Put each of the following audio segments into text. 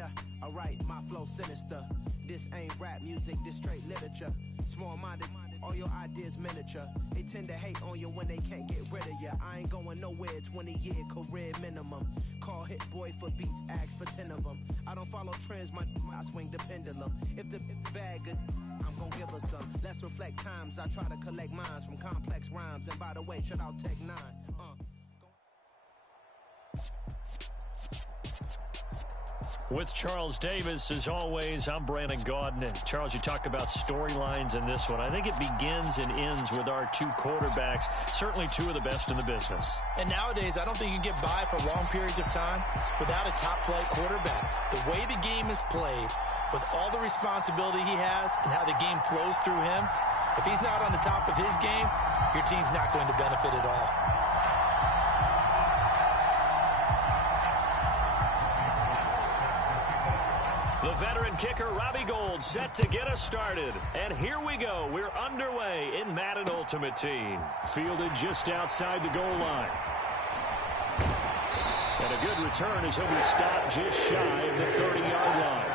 Yeah, alright, my flow sinister. This ain't rap music, this straight literature. Small-minded, all your ideas miniature. They tend to hate on you when they can't get rid of you. I ain't going nowhere, 20-year career minimum. Call Hit Boy for beats, ask for 10 of them. I don't follow trends, I swing the pendulum. If the bag good, I'm gon' give her some. Let's reflect times, I try to collect minds from complex rhymes. And by the way, shout out Tech 9. With Charles Davis, as always, I'm Brandon Gaudin. And Charles, you talked about storylines in this one. I think it begins and ends with our two quarterbacks, certainly two of the best in the business. And nowadays, I don't think you can get by for long periods of time without a top-flight quarterback. The way the game is played, with all the responsibility he has and how the game flows through him, if he's not on the top of his game, your team's not going to benefit at all. The veteran kicker, Robbie Gould, set to get us started. And here we go. We're underway in Madden Ultimate Team. Fielded just outside the goal line. And a good return as he'll be stopped just shy of the 30-yard line.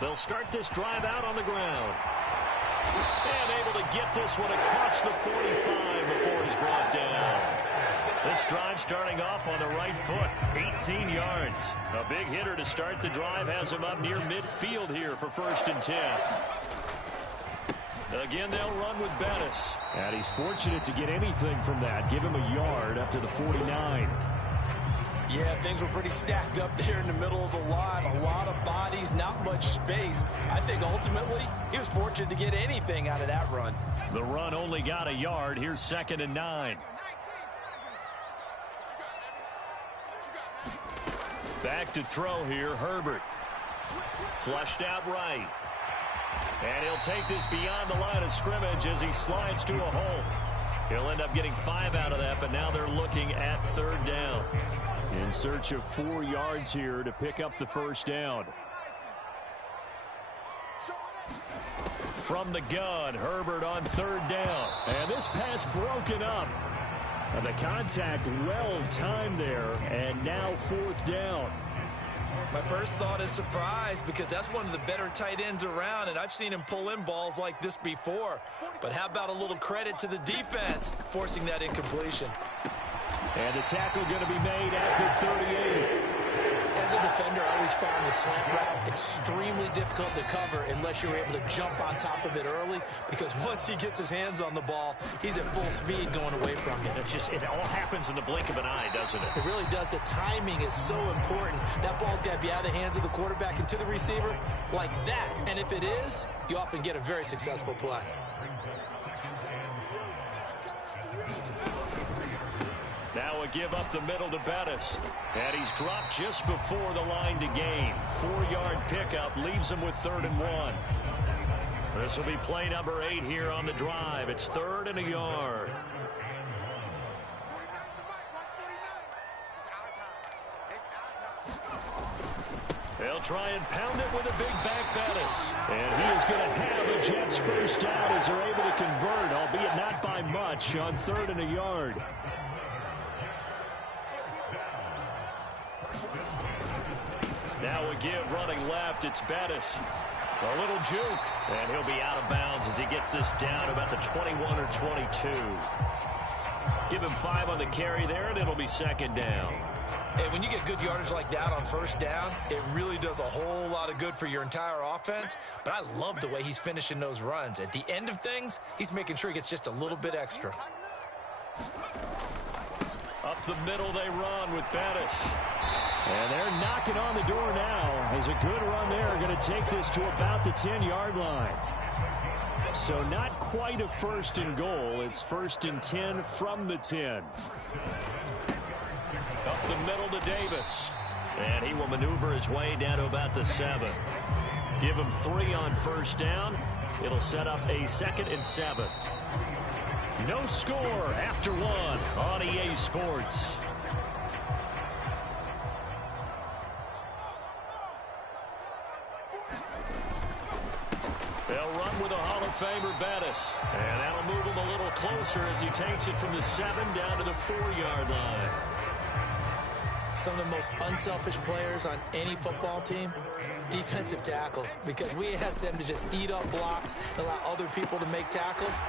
They'll start this drive out on the ground. And able to get this one across the 45 before he's brought down. This drive starting off on the right foot, 18 yards. A big hitter to start the drive has him up near midfield here for 1st and 10. Again, they'll run with Bettis. And he's fortunate to get anything from that. Give him a yard up to the 49. Yeah, things were pretty stacked up there in the middle of the line. A lot of bodies, not much space. I think ultimately he was fortunate to get anything out of that run. The run only got a yard. Here's 2nd and 9. Back to throw here, Herbert. Flushed out right. And he'll take this beyond the line of scrimmage as he slides to a hole. He'll end up getting 5 out of that, but now they're looking at 3rd down. In search of 4 yards here to pick up the 1st down. From the gun, Herbert on 3rd down. And this pass broken up. And the contact well timed there, and now 4th down. My first thought is surprise because that's one of the better tight ends around, and I've seen him pull in balls like this before. But how about a little credit to the defense forcing that incompletion? And the tackle going to be made at the 38. As a defender, I always found the slant route extremely difficult to cover unless you're able to jump on top of it early, because once he gets his hands on the ball, he's at full speed going away from you. It all happens in the blink of an eye, doesn't it? It really does. The timing is so important. That ball's got to be out of the hands of the quarterback and to the receiver like that. And if it is, you often get a very successful play. Now a give up the middle to Bettis. And he's dropped just before the line to gain. 4-yard pickup leaves him with 3rd and 1. This will be play number 8 here on the drive. It's 3rd and a yard. They'll try and pound it with a big back Bettis. And he is going to have the Jets 1st down as they're able to convert, albeit not by much, on 3rd and a yard. Now a give running left. It's Bettis. A little juke. And he'll be out of bounds as he gets this down about the 21 or 22. Give him 5 on the carry there, and it'll be 2nd down. And when you get good yardage like that on 1st down, it really does a whole lot of good for your entire offense. But I love the way he's finishing those runs. At the end of things, he's making sure he gets just a little bit extra. Up the middle they run with Bettis. And they're knocking on the door now. As a good run there, going to take this to about the 10-yard line. So not quite a 1st and goal. It's 1st and 10 from the 10. Up the middle to Davis. And he will maneuver his way down to about the 7. Give him 3 on 1st down. It'll set up a 2nd and 7. No score after 1 on EA Sports. They'll run with a Hall of Famer, Bettis. And that'll move him a little closer as he takes it from the 7 down to the 4-yard line. Some of the most unselfish players on any football team, defensive tackles, because we ask them to just eat up blocks and allow other people to make tackles.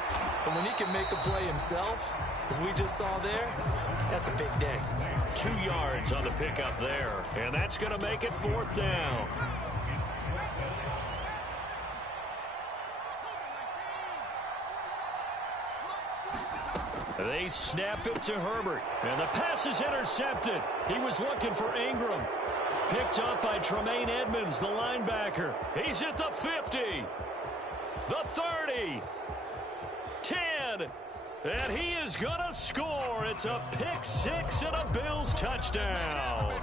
And when he can make a play himself, as we just saw there, that's a big day. 2 yards on the pickup there, and that's going to make it 4th down. They snap it to Herbert, and the pass is intercepted. He was looking for Ingram. Picked up by Tremaine Edmonds, the linebacker. He's at the 50, the 30, 10, and he is going to score. It's a pick 6 and a Bills touchdown.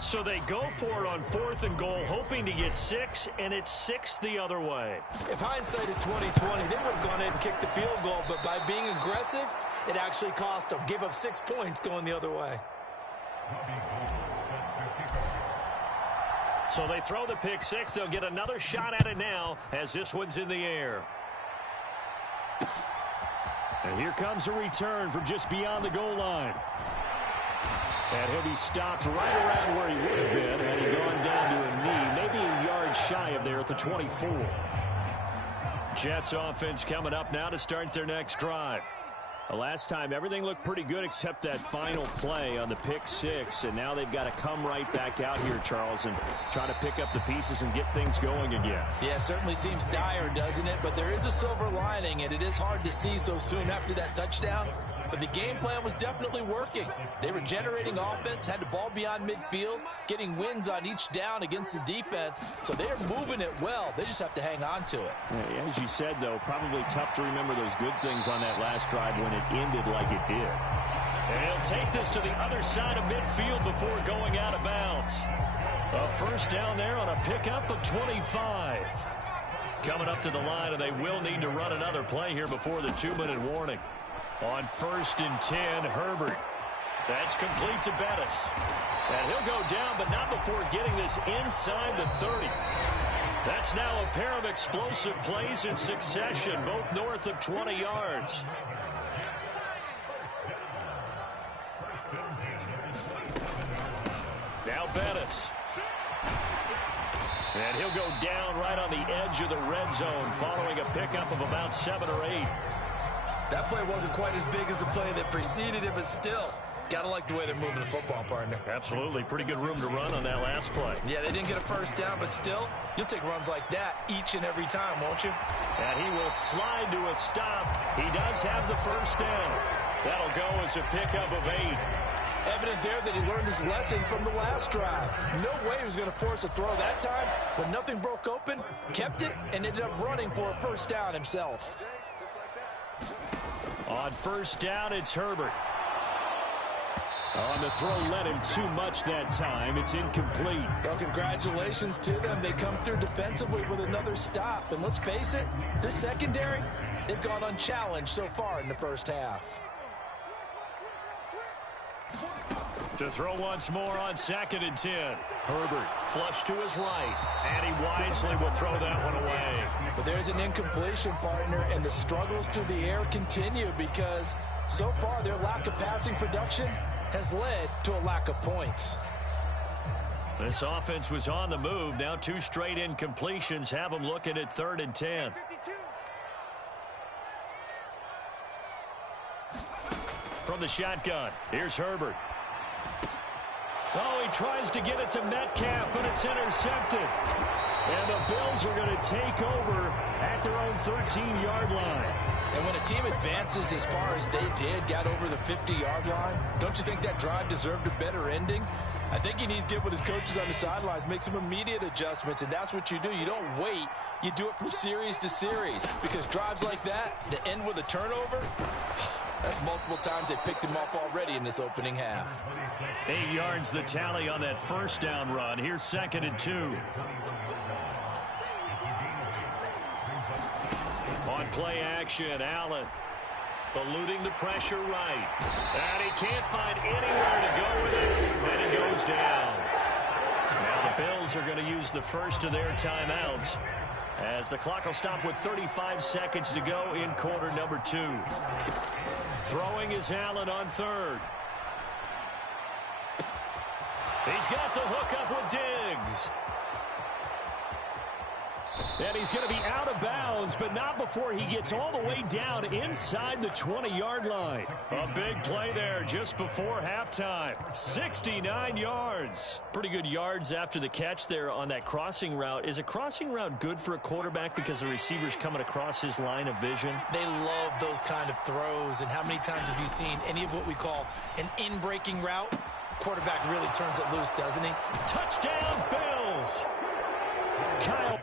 So they go for it on 4th and goal, hoping to get 6, and it's 6 the other way. If hindsight is 20/20, they would have gone ahead and kicked the field goal, but by being aggressive, it actually cost them. Gave up 6 points going the other way. So they throw the pick 6. They'll get another shot at it now as this one's in the air. And here comes a return from just beyond the goal line. And he'll be stopped right around where he would have been had he gone down to a knee, maybe a yard shy of there at the 24. Jets offense coming up now to start their next drive. The last time, everything looked pretty good except that final play on the pick 6, and now they've got to come right back out here, Charles, and try to pick up the pieces and get things going again. Yeah, it certainly seems dire, doesn't it? But there is a silver lining, and it is hard to see so soon after that touchdown. But the game plan was definitely working. They were generating offense, had the ball beyond midfield, getting wins on each down against the defense. So they're moving it well. They just have to hang on to it. Yeah, as you said, though, probably tough to remember those good things on that last drive when it ended like it did. And he'll take this to the other side of midfield before going out of bounds. A first down there on a pickup of 25. Coming up to the line, and they will need to run another play here before the 2-minute warning. On 1st and 10, Herbert. That's complete to Bettis. And he'll go down, but not before getting this inside the 30. That's now a pair of explosive plays in succession, both north of 20 yards. Now Bettis. And he'll go down right on the edge of the red zone following a pickup of about 7 or 8. That play wasn't quite as big as the play that preceded it, but still, got to like the way they're moving the football, partner. Absolutely. Pretty good room to run on that last play. Yeah, they didn't get a first down, but still, you'll take runs like that each and every time, won't you? And he will slide to a stop. He does have the first down. That'll go as a pickup of 8. Evident there that he learned his lesson from the last drive. No way he was going to force a throw that time. When nothing broke open, kept it, and ended up running for a first down himself. On 1st down, it's Herbert. On the throw, led him too much that time. It's incomplete. Well, congratulations to them. They come through defensively with another stop. And let's face it, this secondary, they've gone unchallenged so far in the first half. To throw once more on 2nd and 10. Herbert flush to his right, and he wisely will throw that one away. But there's an incompletion, partner, and the struggles through the air continue because so far their lack of passing production has led to a lack of points. This offense was on the move. Now 2 straight incompletions have them looking at 3rd and 10. From the shotgun, here's Herbert. Oh, he tries to get it to Metcalf, but it's intercepted. And the Bills are going to take over at their own 13-yard line. And when a team advances as far as they did, got over the 50-yard line, don't you think that drive deserved a better ending? I think he needs to get with his coaches on the sidelines, make some immediate adjustments, and that's what you do. You don't wait. You do it from series to series because drives like that end with a turnover, that's multiple times they picked him off already in this opening half. 8 yards the tally on that first down run. Here's 2nd and 2. On play action, Allen eluding the pressure right. And he can't find anywhere to go with it. And he goes down. Now the The Bills are going to use the first of their timeouts as the clock will stop with 35 seconds to go in quarter number 2. Throwing is Allen on third. He's got the hook up with Diggs. And he's going to be out of bounds, but not before he gets all the way down inside the 20-yard line. A big play there just before halftime. 69 yards. Pretty good yards after the catch there on that crossing route. Is a crossing route good for a quarterback because the receiver's coming across his line of vision? They love those kind of throws. And how many times have you seen any of what we call an in-breaking route? Quarterback really turns it loose, doesn't he? Touchdown, Bills. Kyle